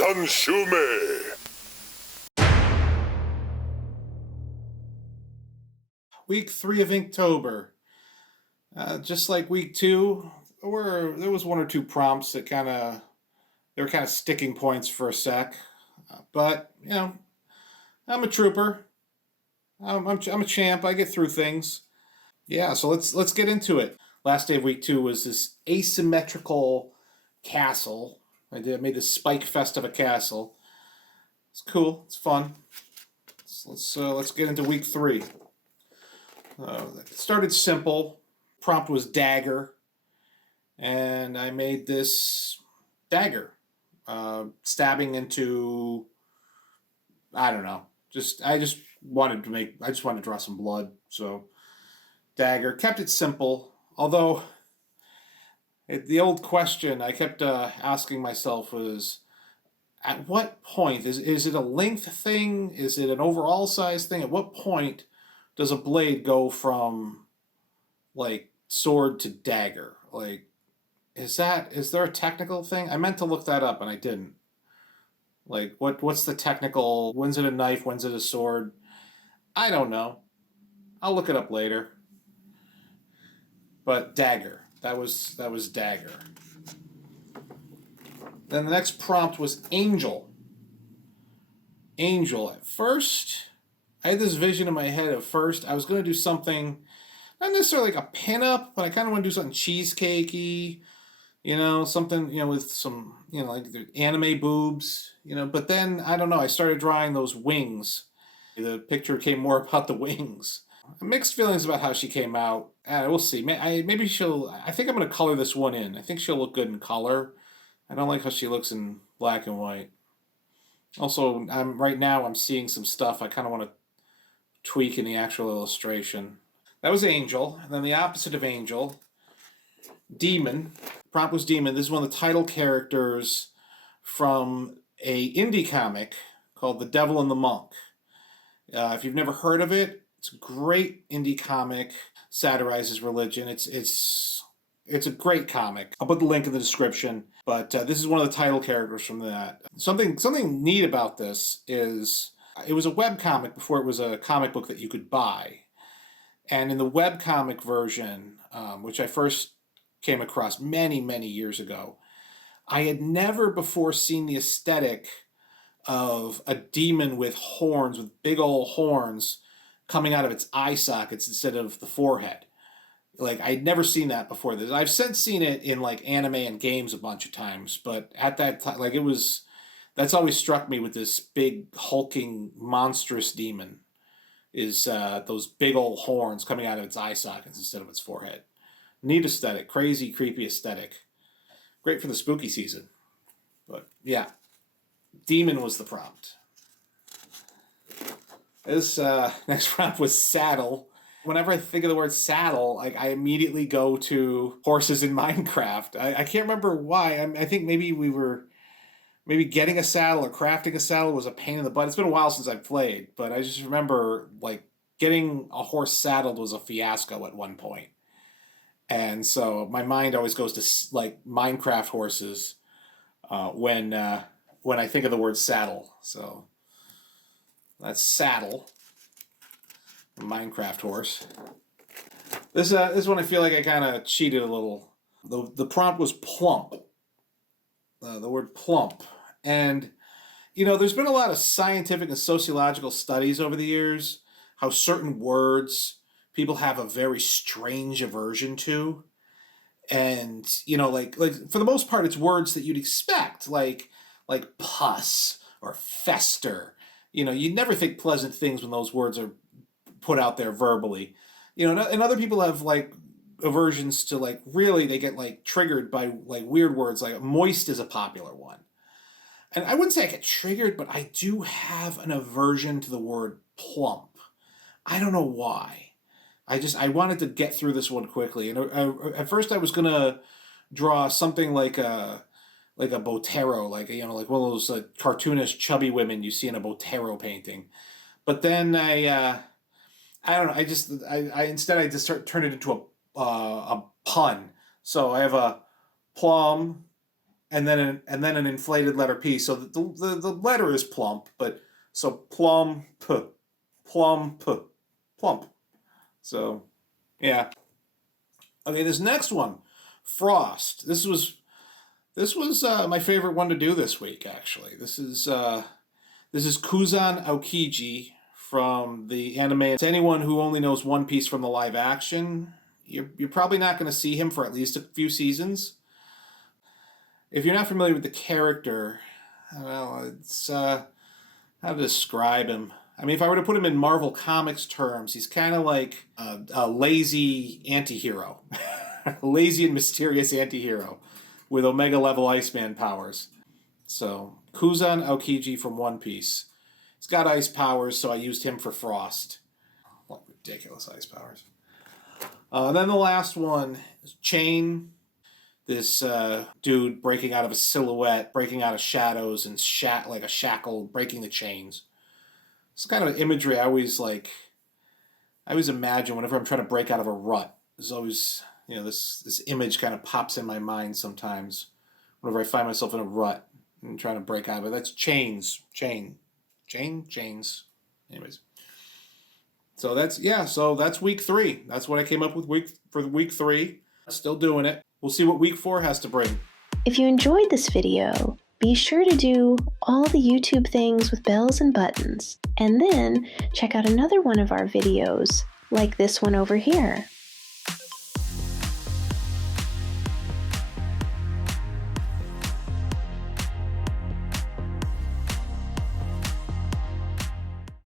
Sanshume. Week 3 of Inktober. Just like week 2, there was one or two prompts that they were kind of sticking points for a sec. But, you know, I'm a trooper. I'm a champ. I get through things. Yeah, so let's get into it. Last day of week 2 was this asymmetrical castle. I made this spike fest of a castle. It's cool. It's fun. Let's get into week 3. It started simple. Prompt was Dagger, and I made this dagger, stabbing into, I don't know. I just wanted to draw some blood. So Dagger, kept it simple. Although the old question I kept asking myself was, at what point is it a length thing? Is it an overall size thing? At what point does a blade go from like sword to dagger? Like, is there a technical thing? I meant to look that up and I didn't. Like, what's the technical? When's it a knife? When's it a sword? I don't know. I'll look it up later. But dagger. That was dagger. Then the next prompt was angel. Angel. At first, I had this vision in my head. At first, I was going to do something, not necessarily like a pinup, but I kind of want to do something cheesecakey, something, with some, like the anime boobs, But then, I don't know, I started drawing those wings. The picture came more about the wings. Mixed feelings about how she came out. We'll see. I think I'm going to color this one in. I think she'll look good in color. I don't like how she looks in black and white. Also, right now I'm seeing some stuff I kind of want to tweak in the actual illustration. That was Angel. And then the opposite of Angel, Demon. Prompt was Demon. This is one of the title characters from a indie comic called The Devil and the Monk. If you've never heard of it, it's a great indie comic. Satirizes religion. It's a great comic. I'll put the link in the description. But this is one of the title characters from that. Something neat about this is it was a webcomic before it was a comic book that you could buy. And in the webcomic version, which I first came across many, many years ago, I had never before seen the aesthetic of a demon with horns, with big old horns coming out of its eye sockets instead of the forehead. Like, I'd never seen that before this. I've since seen it in like anime and games a bunch of times, but at that time, like, that's always struck me with this big hulking monstrous demon is those big old horns coming out of its eye sockets instead of its forehead. Neat aesthetic, crazy, creepy aesthetic. Great for the spooky season. But yeah, demon was the prompt. This next prompt was saddle. Whenever I think of the word saddle, like, I immediately go to horses in Minecraft. I can't remember why. I think maybe getting a saddle or crafting a saddle was a pain in the butt. It's been a while since I've played, but I just remember like getting a horse saddled was a fiasco at one point. And so my mind always goes to like Minecraft horses when I think of the word saddle. So that's saddle. Minecraft horse. This one I feel like I kind of cheated a little. The prompt was plump. The word plump. And, there's been a lot of scientific and sociological studies over the years how certain words people have a very strange aversion to. And, like for the most part, it's words that you'd expect, like pus or fester. You'd never think pleasant things when those words are put out there verbally, and other people have like aversions to, like, really they get like triggered by like weird words. Like moist is a popular one, and I wouldn't say I get triggered, but I do have an aversion to the word plump. I don't know why. I wanted to get through this one quickly, and at first I was gonna draw something like a Botero, like like one of those cartoonish chubby women you see in a Botero painting, but then I don't know. Instead I just turned it into a pun. So I have a plum and then an inflated letter P. So the letter is plump, but so plump, plump, plump. So yeah. Okay, this next one, frost. This was my favorite one to do this week. Actually, this is Kuzan Aokiji from the anime. To anyone who only knows One Piece from the live action, you're probably not going to see him for at least a few seasons. If you're not familiar with the character, well, it's how to describe him. I mean, if I were to put him in Marvel Comics terms, he's kind of like a lazy anti-hero. Lazy and mysterious anti-hero with Omega level Iceman powers. So, Kuzan Aokiji from One Piece. He's got ice powers, so I used him for frost. What ridiculous ice powers. Then the last one is Chain. This dude breaking out of a silhouette, breaking out of shadows and like a shackle, breaking the chains. It's kind of imagery I always imagine whenever I'm trying to break out of a rut. There's always, this image kind of pops in my mind sometimes whenever I find myself in a rut and trying to break out of it. That's chains. Chains. Anyways. So that's week 3. That's what I came up with for week 3. Still doing it. We'll see what week 4 has to bring. If you enjoyed this video, be sure to do all the YouTube things with bells and buttons, and then check out another one of our videos, like this one over here.